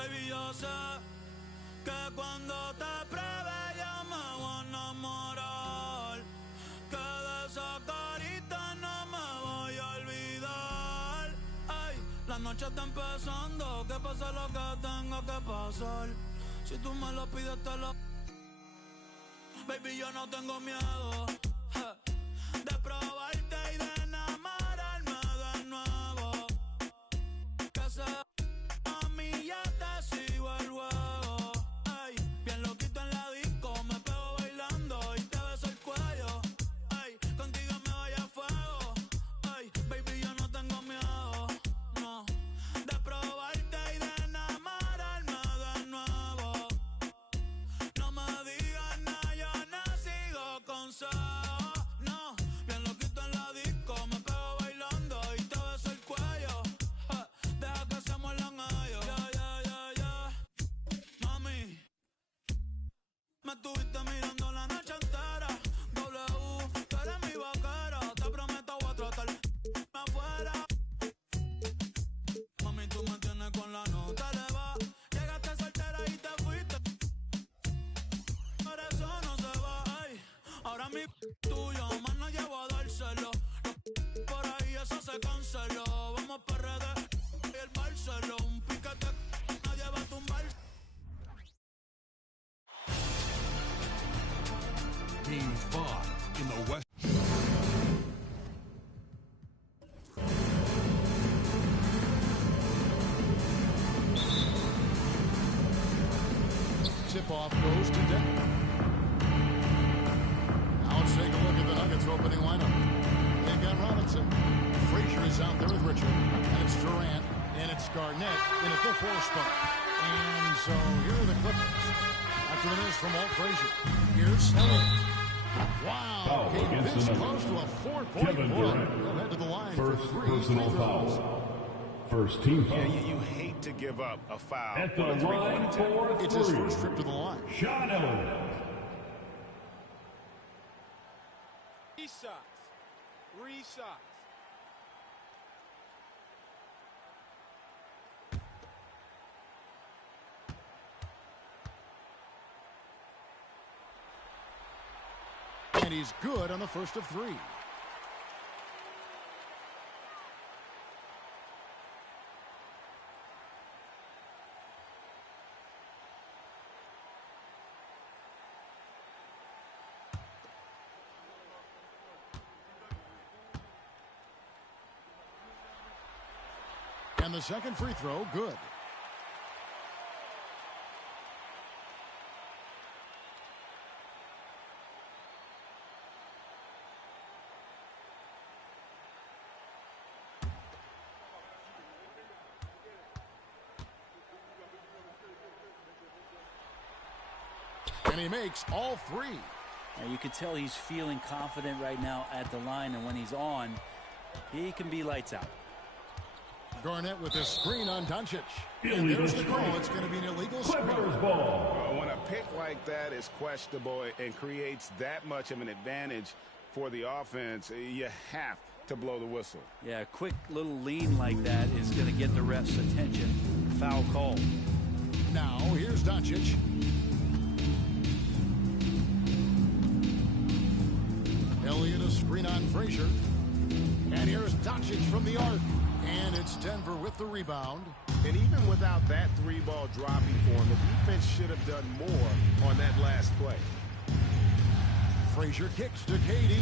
Baby, yo sé que cuando te pruebe yo me voy a enamorar, que de esa carita no me voy a olvidar. Ay, la noche está empezando, que pase lo que tenga que pasar. Si tú me lo pides te lo... Baby, yo no tengo miedo de probarte y de enamorarme de nuevo. Que sea a mí ya te sigo el juego. Ay, bien loquito en la disco, me pego bailando y te beso el cuello. Ay, contigo me voy a fuego. Ay, baby, yo no tengo miedo, no, de probarte y de enamorarme de nuevo. No me digas nada, yo no sigo consejos, no. Bien loquito en la disco, me pego bailando y te beso el cuello. Deja que se muerdan ellos. Mami, me estuviste mirando la noche entera. W, tú eres mi vaquera. Te prometo voy a tratarme afuera. Mami, tú me tienes con la nota elevada. Llegaste soltera y te fuiste. Por eso no se va, ay. Ahora mi tuyo, más no llevo a dárselo. Por ahí eso se canceló. Vamos para redes y el Barceló. Un piquete nadie va a tumbar. Game 5 in the West. Tip-off goes to Denver. Now let's take a look at the Nuggets opening lineup. They've got Robinson. Frazier is out there with Richard. And it's Durant. And it's Garnett in at the 4 spot. And so here are the Clippers. After the miss from Walt Frazier. Here's Elliott. Wow. Foul Came against this the close to a Nuggets. 4-point Kevin run. Durant. They'll head to the line First for the 3 personal free throws. foul. First team foul. Yeah, you hate to give up a foul. At the on a three-point line attempt. for It's his three. first trip to the line. Sean Elliott. 3 shots. 3 shots. And he's good on the first of 3. And the second free throw, good. And he makes all 3. Now you can tell he's feeling confident right now at the line, and when he's on, he can be lights out. Garnett with a screen on Doncic. And Illegal there's the call. screen. It's going to be an illegal screen. Clippers ball. When a pick like that is questionable and creates that much of an advantage for the offense, you have to blow the whistle. Yeah, a quick little lean like that is going to get the ref's attention. Foul call. Now, here's Doncic. Elliott a screen on Frazier. And here's Doncic from the arc. And it's Denver with the rebound. And even without that 3-ball dropping for him, the defense should have done more on that last play. Frazier kicks to KD.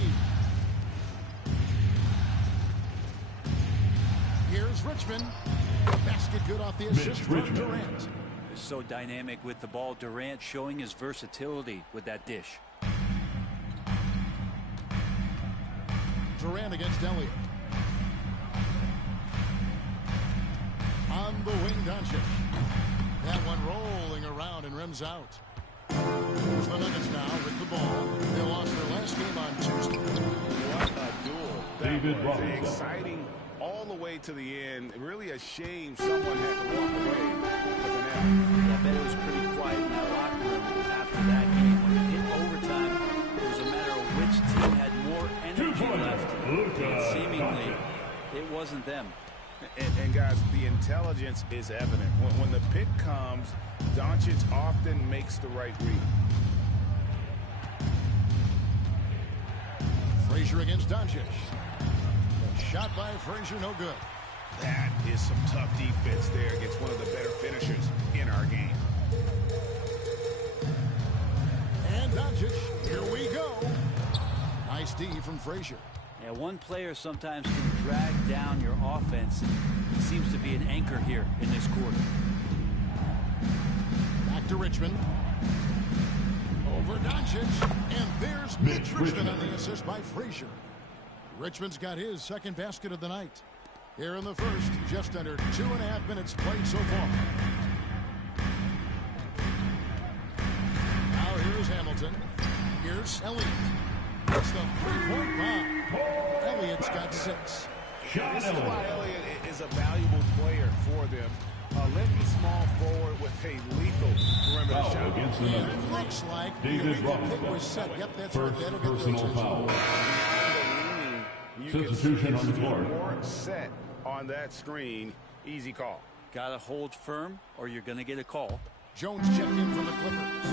Here's Richmond. Basket good off the assist from Richmond. Durant. So dynamic with the ball. Durant showing his versatility with that dish. Durant against Elliott. On the wing, Doncic. That one rolling around and rims out. Here's the Nuggets now with the ball. They lost their last game on Tuesday. What a duel. David That was Robinson. exciting all the way to the end. Really a shame someone had to walk away with an F. I bet it was pretty quiet in that locker room after that game. When it hit overtime, it was a matter of which team had more energy left. And seemingly, it wasn't them. And guys, the intelligence is evident. When the pick comes, Doncic often makes the right read. Frazier against Doncic. The shot by Frazier, no good. That is some tough defense there against one of the better finishers in our game. And Doncic, here we go. Nice D from Frazier. Yeah, one player sometimes can drag down your offense. He seems to be an anchor here in this quarter. Back to Richmond. Over Doncic. And there's Mitch Richmond on the assist by Frazier. Richmond's got his second basket of the night. Here in the first, just under 2.5 minutes played so far. Now here's Hamilton. Here's Elliott. It's the three-point bomb. Elliott's got 6. This is why Elliott is a valuable player for them. A lengthy small forward with a lethal perimeter shot. Against the And it looks like the illegal pick was set. Yep, that's right. First That'll get personal rotated. foul. You Substitution can on the floor. more set on that screen. Easy call. Got to hold firm or you're going to get a call. Jones checked in for the Clippers.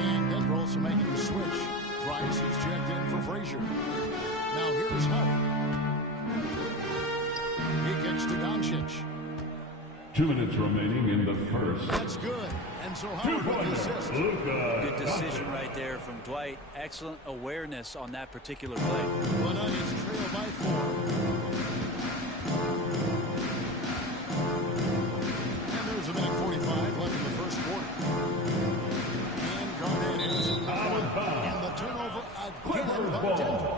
And Denver also making a switch. Price is checked in for Frazier. Now here's Howard. He kicks to Doncic. 2 minutes remaining in the first. That's good. And so Howard with the assist. Good decision right there from Dwight. Excellent awareness on that particular play. The Nuggets trail by 4. And there's a minute 45 left in the first quarter. And Garnett is in the corner. And the turnover again by Denver.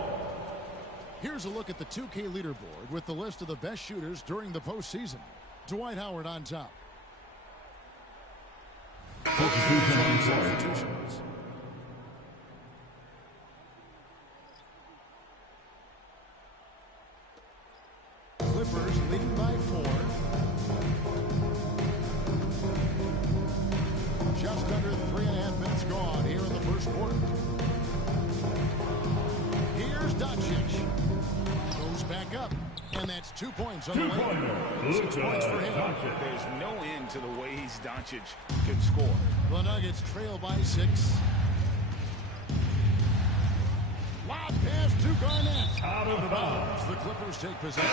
Here's a look at the 2K leaderboard with the list of the best shooters during the postseason. Dwight Howard on top. Substitution on the floor. Substitutions. Clippers leading by 4. Just under 3.5 minutes gone here in the first quarter. Here's Doncic. Goes back up. And that's 2 points on the way. 6 points for him. There's no end to the ways Doncic can score. The Nuggets trail by 6. Lob pass to Garnett. Out of bounds. The Clippers take possession.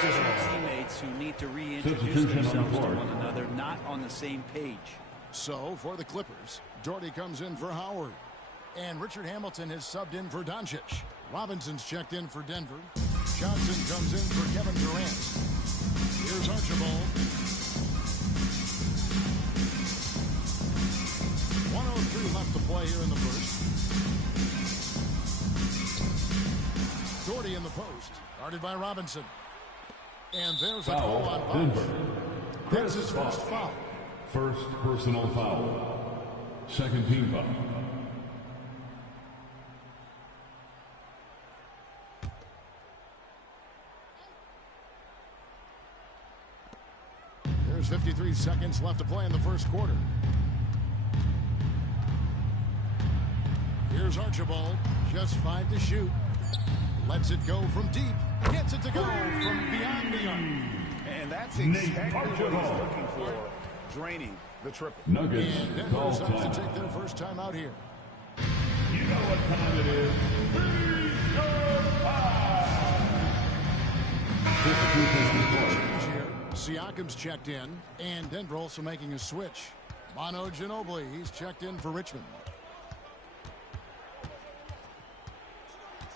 Two teammates who need to reintroduce Substitution on the themselves to floor. one another, not on the same page. So for the Clippers, Doherty comes in for Howard. And Richard Hamilton has subbed in for Doncic. Robinson's checked in for Denver. Johnson comes in for Kevin Durant. Here's Archibald. 1:03 left to play here in the first. Doherty in the post. Guarded by Robinson. And there's a call Foul, on Denver. Byke. That's his first foul. First personal foul. Second team foul. There's 53 seconds left to play in the first quarter. Here's Archibald. Just 5 to shoot. Lets it go from deep. Gets it to go from beyond the arc. And that's exactly what he's looking for. Draining the triple. Nuggets And call Denver's up to time. take their first time out here. You know what time it is. Substitution on the floor. Change here. Siakam's checked in. And Denver also making a switch. Mono Ginobili, he's checked in for Richmond.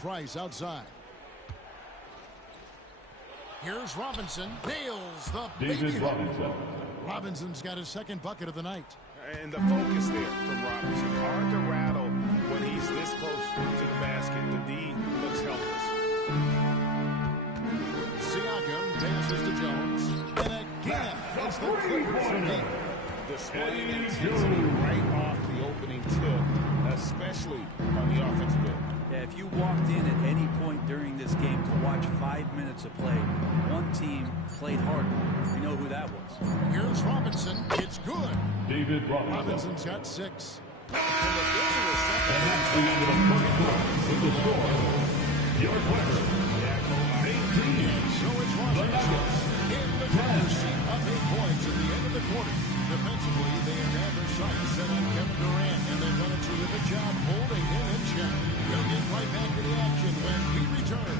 Price outside. Here's Robinson. Nails the baby David hook. Robinson. Robinson's got his second bucket of the night. And the focus there from Robinson. Hard to rattle when he's this close to the basket. The D looks helpless. Siakam passes to Jones. And again, it's the Clippers from deep. Displaying intensity right off the opening tip, especially on the offensive end. Yeah, if you walked in at any point during this game to watch 5 minutes of play, one team played harder. We know who that was. Here's Robinson. It's good. David Robinson. Robinson's got 6. And that's the end of the first quarter. With the score, your Clippers, 18. So it's Robinson. Up 8 points at the end of the quarter. Defensively, they have had their sights set on Kevin Durant, and they've done a terrific job holding him in check. We'll get right back to the action when we return.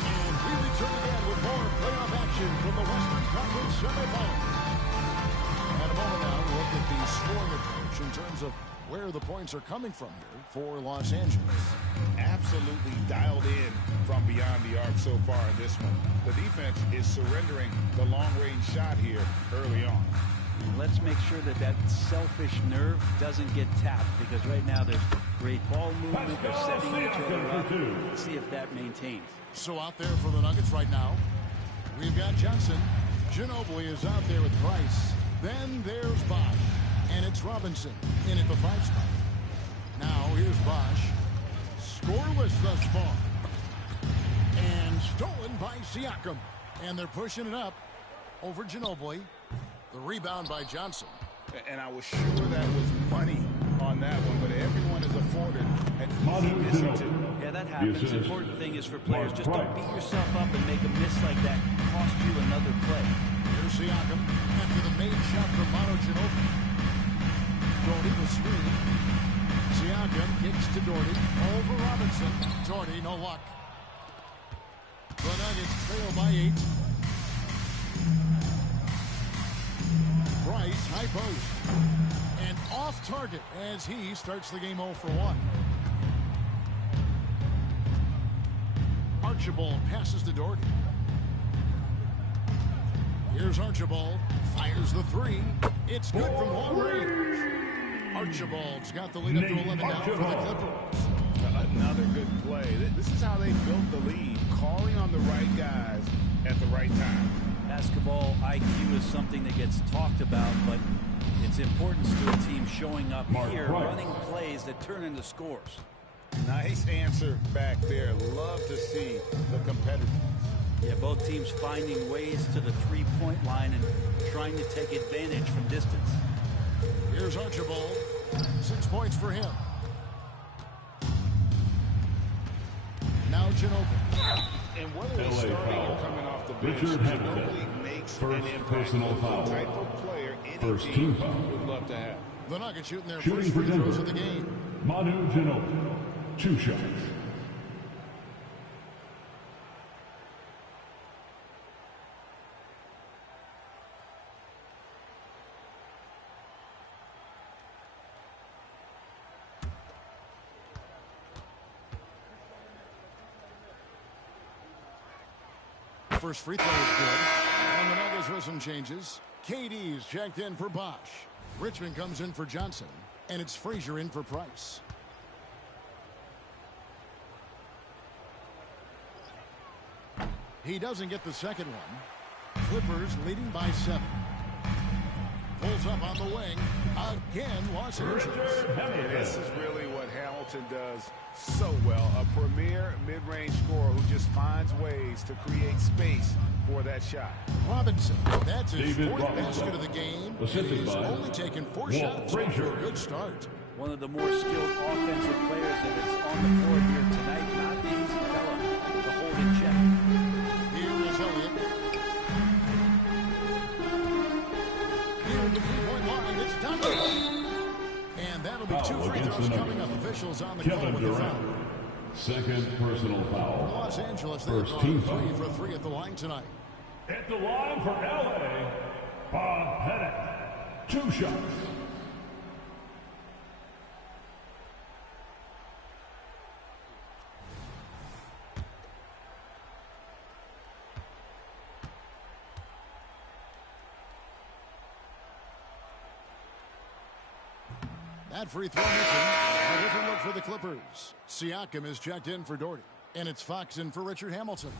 And we return again with more playoff action from the Western Conference semifinal. And a moment now, we'll look at the scoring approach in terms of where the points are coming from here for Los Angeles. Absolutely dialed in from beyond the arc so far in this one. The defense is surrendering the long-range shot here early on. Let's make sure that that selfish nerve doesn't get tapped, because right now there's great ball movement. They're setting each other up. Let's see if that maintains. So out there for the Nuggets right now, we've got Johnson. Ginobili is out there with Price. Then there's Bosch. And it's Robinson in at the 5 spot. Now here's Bosch. Scoreless thus far. And stolen by Siakam. And they're pushing it up over Ginobili. The rebound by Johnson. And I was sure that was money on that one, but everyone is afforded an easy miss or two. Yeah, that happens. The important thing is for players, just don't beat yourself up and make a miss like that cost you another play. Here's Siakam after the made shot from Ginobili. Doherty with screen. Siakam kicks to Doherty. Over Robinson. Doherty, no luck. The Nuggets trail by 8. Price, high post. And off target as he starts the game 0 for 1. Archibald passes to Doherty. Here's Archibald. Fires the 3. It's good from long range. Archibald's got the lead up to 11 now for the Clippers. Another good play. This is how they built the lead, calling on the right guys at the right time. Basketball IQ is something that gets talked about, but its importance to a team showing up here, running plays that turn into scores. Nice answer back there. Love to see the competitiveness. Yeah, both teams finding ways to the three-point line and trying to take advantage from distance. Here's Archibald. 6 points for him. Now Ginobili. And whether it's starting or coming off the bench, Ginobili makes an impact. Personal foul. The type of player any First team team foul. would love to have. The Nuggets shooting their Shooting first for free throws Denver. of the game. Manu Ginobili. 2 shots. First free throw is good. And the Nuggets with some changes. KD's checked in for Bosch. Richmond comes in for Johnson. And it's Frazier in for Price. He doesn't get the second one. Clippers leading by 7. Pulls up on the wing. Again, Los Angeles. This is really what Hamilton does so well. A premier mid-range scorer who just finds ways to create space for that shot. Robinson. That's his David 4th Robinson. basket of the game. Assisted He's by only taken 4 Walt shots. Frazier. A good start. One of the more skilled offensive players that is on the floor here tonight. Not the easy fella to hold in check. Here is Elliott. Here at the 3-point line, it's Duncan. And that'll be 2 Foul free against throws the coming Nuggets. up. Officials on the call Kevin with the Durant. foul. Second personal For foul. Los Angeles, they've First team gone 3 foul. for 3 at the line tonight. At the line for LA, Bob Pettit. 2 shots. That free throw missing. A different look for the Clippers. Siakam is checked in for Doherty. And it's Fox in for Richard Hamilton.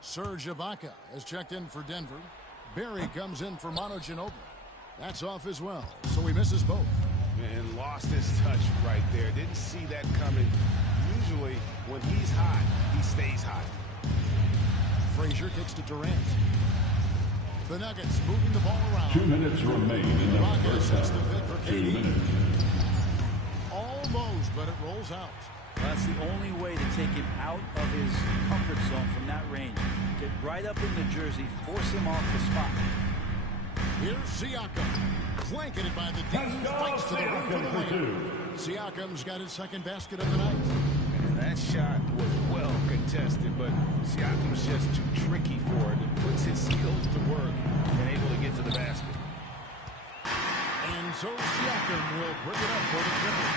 Serge Ibaka is checked in for Denver. Barry comes in for Manu Ginobili. That's off as well, so he misses both. And lost his touch right there. Didn't see that coming. Usually, when he's hot, he stays hot. Frazier kicks to Durant. The Nuggets moving the ball around. 2 minutes remain in the Ibaka first sets the half. pick for 2 KD. minutes. Almost, but it rolls out. That's the only way to take him out of his comfort zone from that range. Get right up in the jersey, force him off the spot. Here's Siakam. Blanketed by the D. Fights to the rim for the win. Siakam's got his second basket of the night. And that shot was well contested, but Siakam's just too tricky for it. It puts his skills to work and able to get to the basket. And so Siakam will bring it up for the Clippers.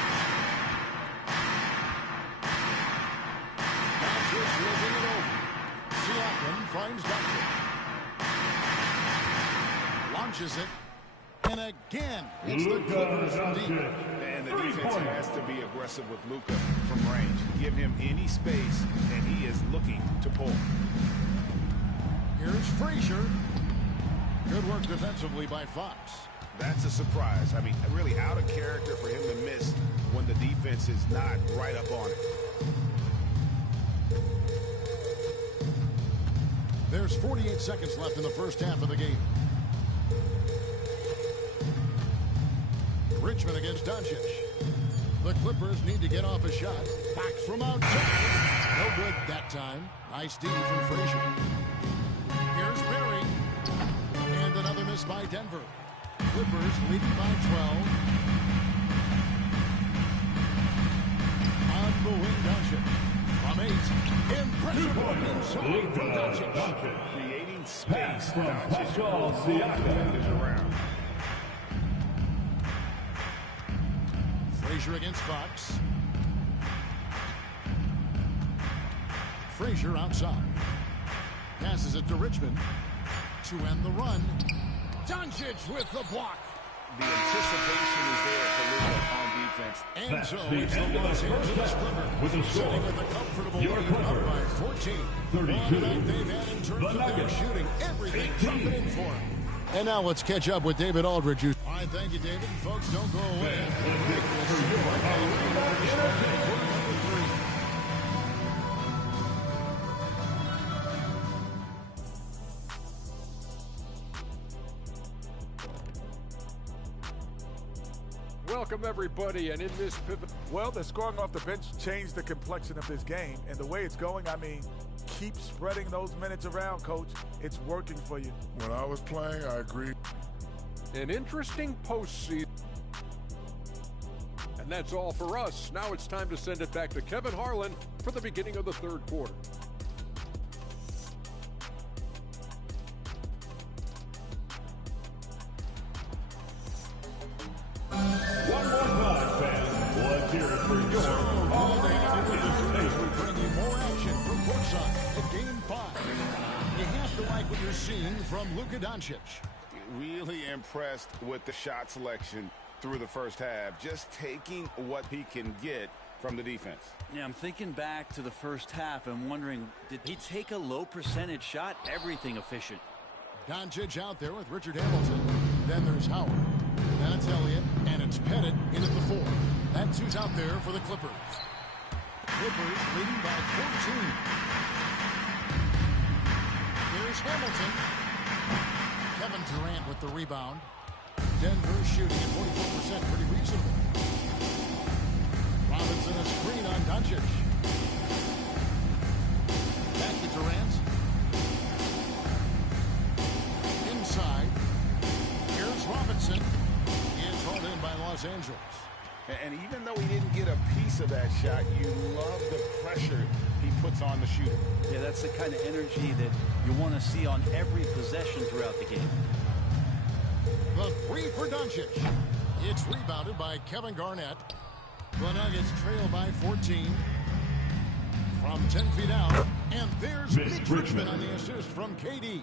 Doncic will bring it over. Siakam finds Doncic. Launches it. And again, it's the Clippers from deep. And the defense has to be aggressive with Luka from range. Give him any space, and he is looking to pull. Here's Frazier. Good work defensively by Fox. That's a surprise. I mean, really out of character for him to miss when the defense is not right up on it. There's 48 seconds left in the first half of the game. Richmond against Doncic. The Clippers need to get off a shot. Fox from outside. No good that time. Nice D from Frazier. Here's Barry. And another miss by Denver. Clippers leading by 12. On the wing, Doncic. From 8. Impressive inside from Doncic. Creating space. From Pascal Doncic Siakam is around. Frazier against Fox. Frazier outside. Passes it to Richmond to end the run. Doncic with the block. The anticipation is there for Luka on defense. And That's so the it's the end of the Los first Angeles half Clippers with a score. sitting with a comfortable Your lead up Clippers, by 14. 32. What they've had in terms The of their Nuggets, shooting. Everything 18. coming in for them. And now let's catch up with David Aldridge. All right, thank you, David. And folks, don't go away. Welcome, everybody, and in this pivot, well, the scoring off the bench changed the complexion of this game, and the way it's going, I mean, keep spreading those minutes around, Coach. It's working for you. When I was playing, I agreed. An interesting postseason. And that's all for us. Now it's time to send it back to Kevin Harlan for the beginning of the third quarter. One more time, fans. Let's hear it for your We bring you more action from courtside at Game 5. You have to like what you're seeing from Luka Doncic. Really impressed with the shot selection through the first half. Just taking what he can get from the defense. Yeah, I'm thinking back to the first half and wondering, did he take a low percentage shot? Everything efficient. Doncic out there with Richard Hamilton. Then there's Howard. Then it's Elliott, and it's Pettit in at the 4. That's who's out there for the Clippers. Clippers leading by 14. Here's Hamilton. Kevin Durant with the rebound. Denver shooting at 44%, pretty reasonable. Robinson a screen on Doncic. Back to Durant. Inside. Here's Robinson. He is hauled in by Los Angeles. And even though he didn't get a piece of that shot, you love the pressure he puts on the shooter. Yeah, that's the kind of energy that you want to see on every possession throughout the game. The 3 for Doncic. It's rebounded by Kevin Garnett. The Nuggets trail by 14. From 10 feet out. And there's Mitch Richmond on the assist from KD.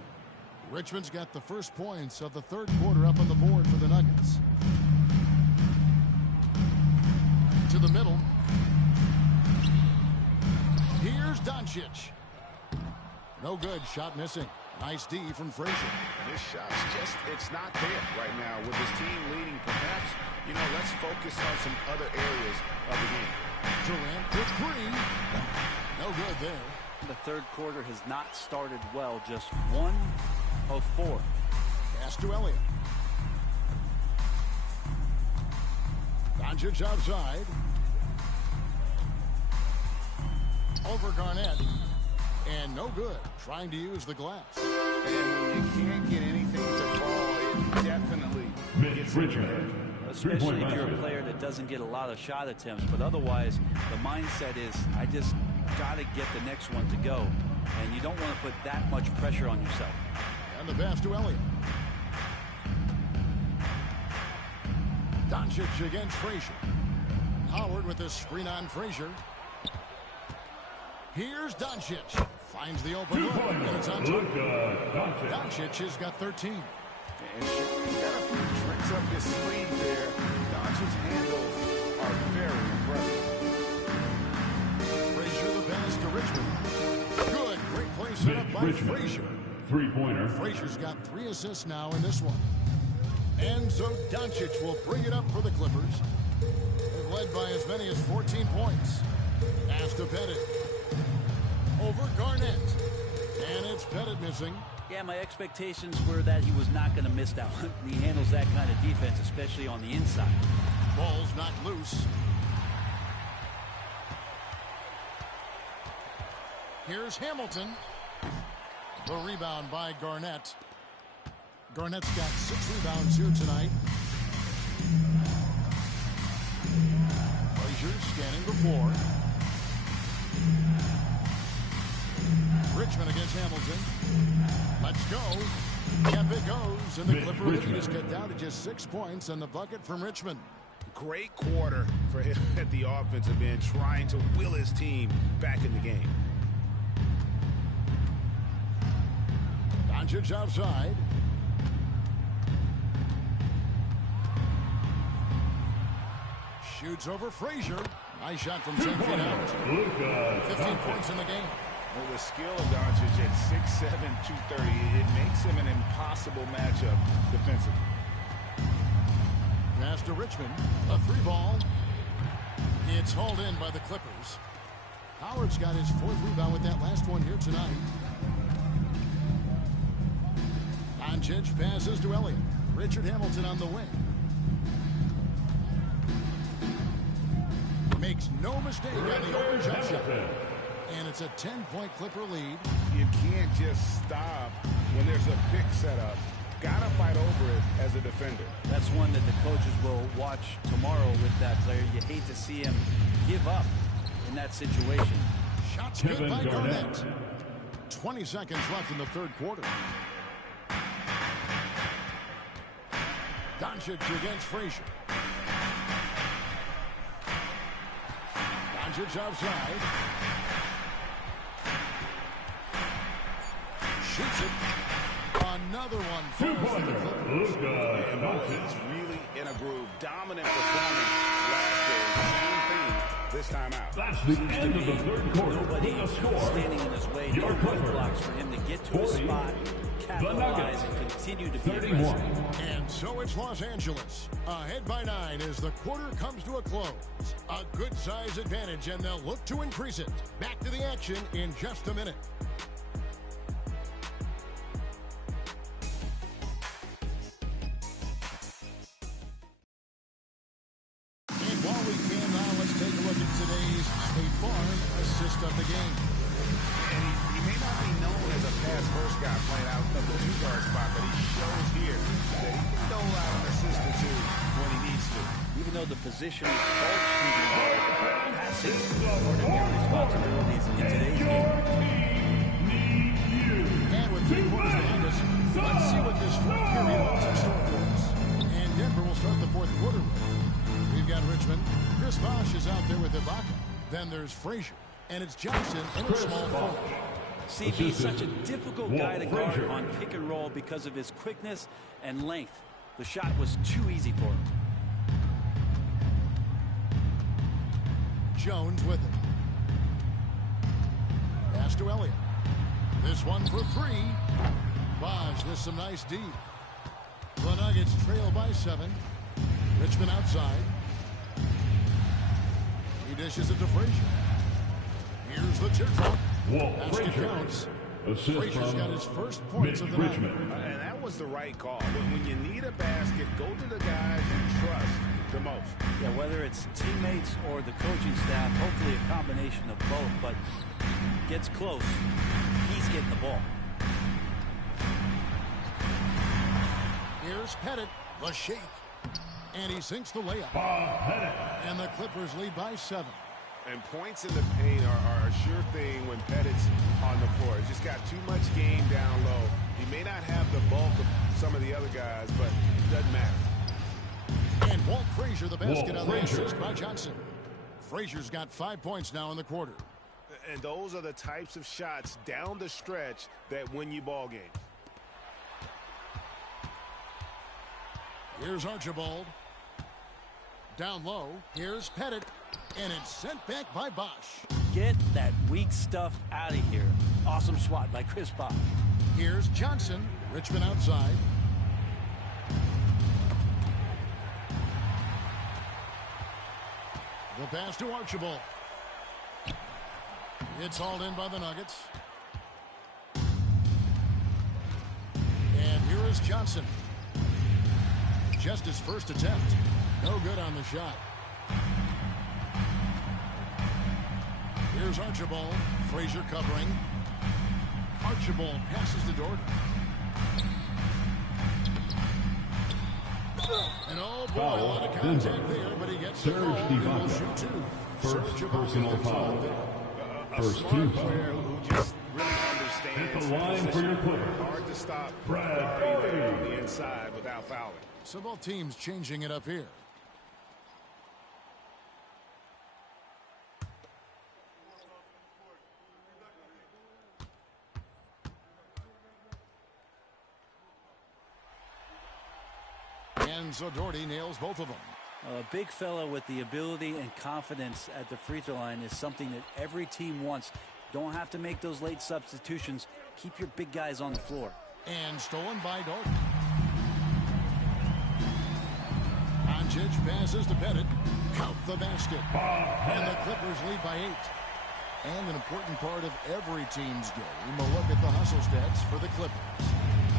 Richmond's got the first points of the third quarter up on the board for the Nuggets. To the middle. Here's Doncic. No good. Shot missing. Nice D from Frazier. This shot's just, it's not there right now. With his team leading, perhaps, let's focus on some other areas of the game. Durant with 3. No good there. The third quarter has not started well. Just 1 of 4. Pass to Elliott. Doncic outside. over Garnett. And no good, trying to use the glass. And when you can't get anything to fall, it definitely gets Richmond. Especially if you're a player that doesn't get a lot of shot attempts. But otherwise, the mindset is, I just got to get the next one to go. And you don't want to put that much pressure on yourself. And the pass to Elliott. Doncic against Frazier. Howard with the screen on Frazier. Here's Doncic. Finds the open look, and it's on top. Doncic has got 13. And he's got a few tricks up his sleeve there. Doncic's handles are very impressive. Frazier the pass to Richmond. Good, great play set up by Frazier. Three-pointer. Frazier's got 3 assists now in this one. And so Doncic will bring it up for the Clippers. They've led by as many as 14 points. Pass to Pettit. Over Garnett. And it's Pettit missing. Yeah, my expectations were that he was not going to miss that one. He handles that kind of defense, especially on the inside. Ball's not loose. Here's Hamilton. The rebound by Garnett. Garnett's got 6 rebounds here tonight. Frazier scanning the floor. Richmond against Hamilton. Let's go. Yep, it goes. And the Clipper lead is cut down to just 6 points on the bucket from Richmond. Great quarter for him at the offensive end, trying to will his team back in the game. Doncic outside. Shoots over Frazier. Nice shot from 10 feet out. 15 points in the game. Well, the skill of Doncic at 6'7", 230, it makes him an impossible matchup defensively. Pass to Richmond. A 3-ball. It's hauled in by the Clippers. Howard's got his 4th rebound with that last one here tonight. Doncic passes to Elliott. Richard Hamilton on the wing. Makes no mistake on the open jump shot. And it's a 10-point Clipper lead. You can't just stop when there's a pick set up. Gotta fight over it as a defender. That's one that the coaches will watch tomorrow with that player. You hate to see him give up in that situation. Shots good by Garnett. 20 seconds left in the 3rd quarter. Doncic against Frazier. Doncic outside. Shoots it. Another one falls to the Clippers. And Doncic's really in a groove. Dominant performance last game. Same thing this time out. That's the end of the 3rd quarter. Nobody With a score. standing in his way. No roadblocks for him to get to his spot, capitalize, and continue to be 31. aggressive. And so it's Los Angeles. Ahead by 9 as the quarter comes to a close. A good size advantage, and they'll look to increase it. Back to the action in just a minute. And while we can now, let's take a look at today's State Farm assist of the game. And he may not be known as a pass-first guy playing out of the 2-guard spot, but he shows here that he can dole out an assist or 2 when he needs to. Even though the position is called shooting guard, passing is one of your responsibilities in today's game. And with 3 quarters behind us, let's see what this 4th period holds in store for us. And Denver will start the 4th quarter. We've got Richmond. Chris Bosh is out there with Ibaka. Then there's Frazier. And it's Johnson and it's small forward. CB is such a difficult guy to guard on pick and roll because of his quickness and length. The shot was too easy for him. Jones with it. Pass to Elliott. This one for 3. Bosh with some nice D. The Nuggets trail by 7. Richmond outside. He dishes it to Frazier. Here's the teardrop. Basket counts. Frazier's got his first points of the night. And that was the right call. When you need a basket, go to the guys you trust the most. Yeah, whether it's teammates or the coaching staff, hopefully a combination of both. But gets close, he's getting the ball. Here's Pettit, the shake. And he sinks the layup. And the Clippers lead by 7. And points in the paint are a sure thing when Pettit's on the floor. He's just got too much game down low. He may not have the bulk of some of the other guys, but it doesn't matter. And Walt Frazier, the basket on the assist by Johnson. Frazier's got 5 points now in the quarter. And those are the types of shots down the stretch that win you ball games. Here's Archibald. Down low. Here's Pettit. And it's sent back by Bosch. Get that weak stuff out of here. Awesome swat by Chris Bosch. Here's Johnson. Richmond outside. The pass to Archibald. It's hauled in by the Nuggets. And here is Johnson. Just his first attempt. No good on the shot. Here's Archibald. Frazier covering. Archibald passes to Jordan. And oh boy, a lot of contact there, but he gets the ball and will shoot 2. First personal foul. First team foul. Who just really understands Hit the line for your Clippers. Hard to stop Brad on the inside without fouling. So both teams changing it up here. And so Doherty nails both of them. A big fella with the ability and confidence at the free throw line is something that every team wants. Don't have to make those late substitutions. Keep your big guys on the floor. And stolen by Doherty. Doncic passes to Pettit. Count the basket. And the Clippers lead by 8. And an important part of every team's game. A look at the hustle stats for the Clippers.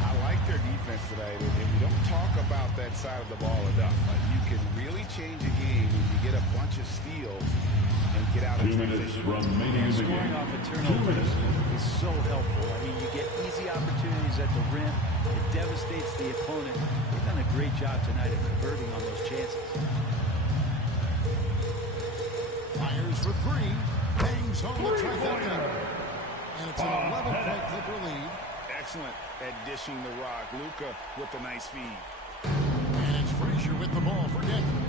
I like their defense tonight, and we don't talk about that side of the ball enough. You can really change a game when you get a bunch of steals and get out of 2 minutes remaining in the Scoring game. off a turnover is so helpful. I mean, you get easy opportunities at the rim. It devastates the opponent. They've done a great job tonight of converting on those chances. Fires for 3. Bangs home the trifecta. And it's an 11-point Clipper lead. Excellent at dishing the rock. Luka with the nice feed. And it's Frazier with the ball for Denver.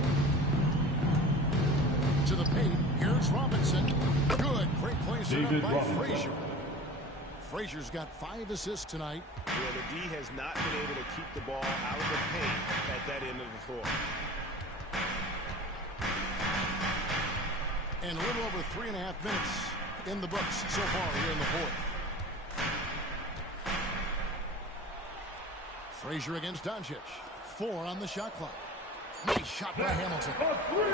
To the paint. Here's Robinson. Good. Great play set up by Frazier. Frazier's got 5 assists tonight. Yeah, the D has not been able to keep the ball out of the paint at that end of the floor. And a little over 3.5 minutes in the books so far here in the fourth. Frazier against Doncic. 4 on the shot clock. Nice shot by Hamilton.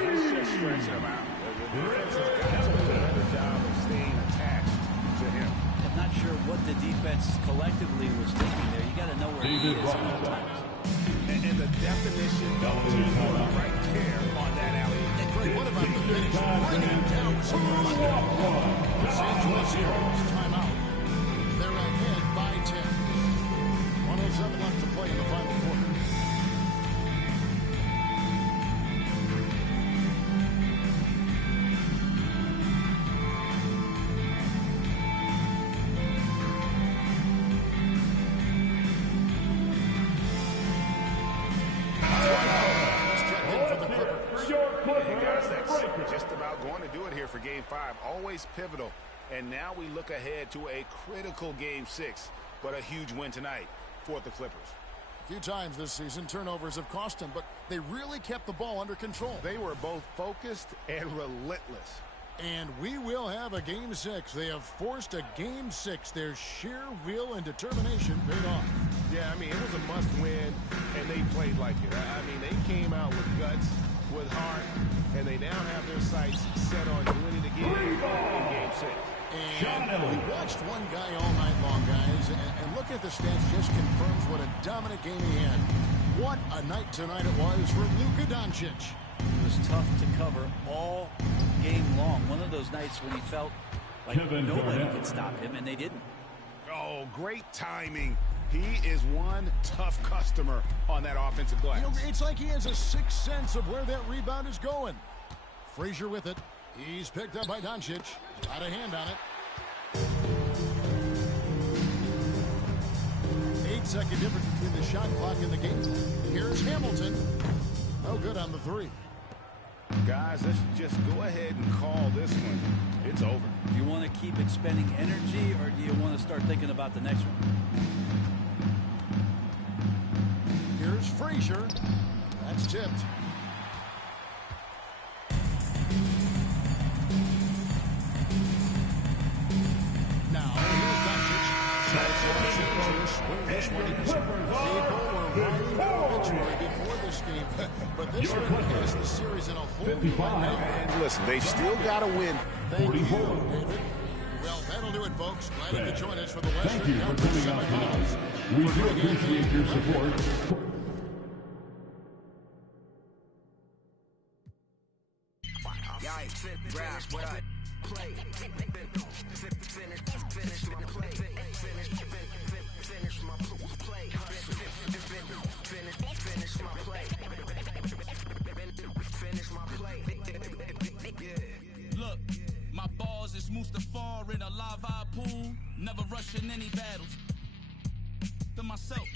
He's just stretching him out. The defense has got to do a better job of staying attached to him. I'm not sure what the defense collectively was thinking there. You got to know where he is at all times. And the definition of teamwork right there on that alley. And Greg, what about the finish? Bringing it down some thunder. Los Angeles Heroes timeout. They're ahead by 10. 107 left to play in the final quarter. For Game 5, always pivotal, and now we look ahead to a critical Game 6, but a huge win tonight for the Clippers. A few times this season, turnovers have cost them, but they really kept the ball under control. They were both focused and relentless. And we will have a Game 6. They have forced a Game 6. Their sheer will and determination paid off. Yeah, I mean, it was a must-win, and they played like it. I mean, they came out with guts, with heart, and they now have their sights set on winning the game in Game 6. And we watched one guy all night long, guys, and look at the stats just confirms what a dominant game he had. What a night tonight it was for Luka Doncic. It was tough to cover all game long. One of those nights when he felt Like nobody could stop him, and they didn't. Oh, great timing. He is one tough customer on that offensive glass. It's like he has a sixth sense of where that rebound is going. Frazier with it. He's picked up by Doncic. Got a hand on it. 8-second difference between the shot clock and the game. Here's Hamilton. No good on the three. Guys, let's just go ahead and call this one. It's over. Do you want to keep expending energy, or do you want to start thinking about the next one? Here's Frazier. That's tipped. Now, here's Doncic. Swing this one. People were riding the obituary before this game, but this one has the series in a whole new light. And listen, they still got to win. Thank you, David. Well, that'll do it, folks. Glad you could join us for the Western Thank you for coming out tonight. We do appreciate your support. Look, my balls is Mustafar in a lava pool, never rushing any battles. To myself,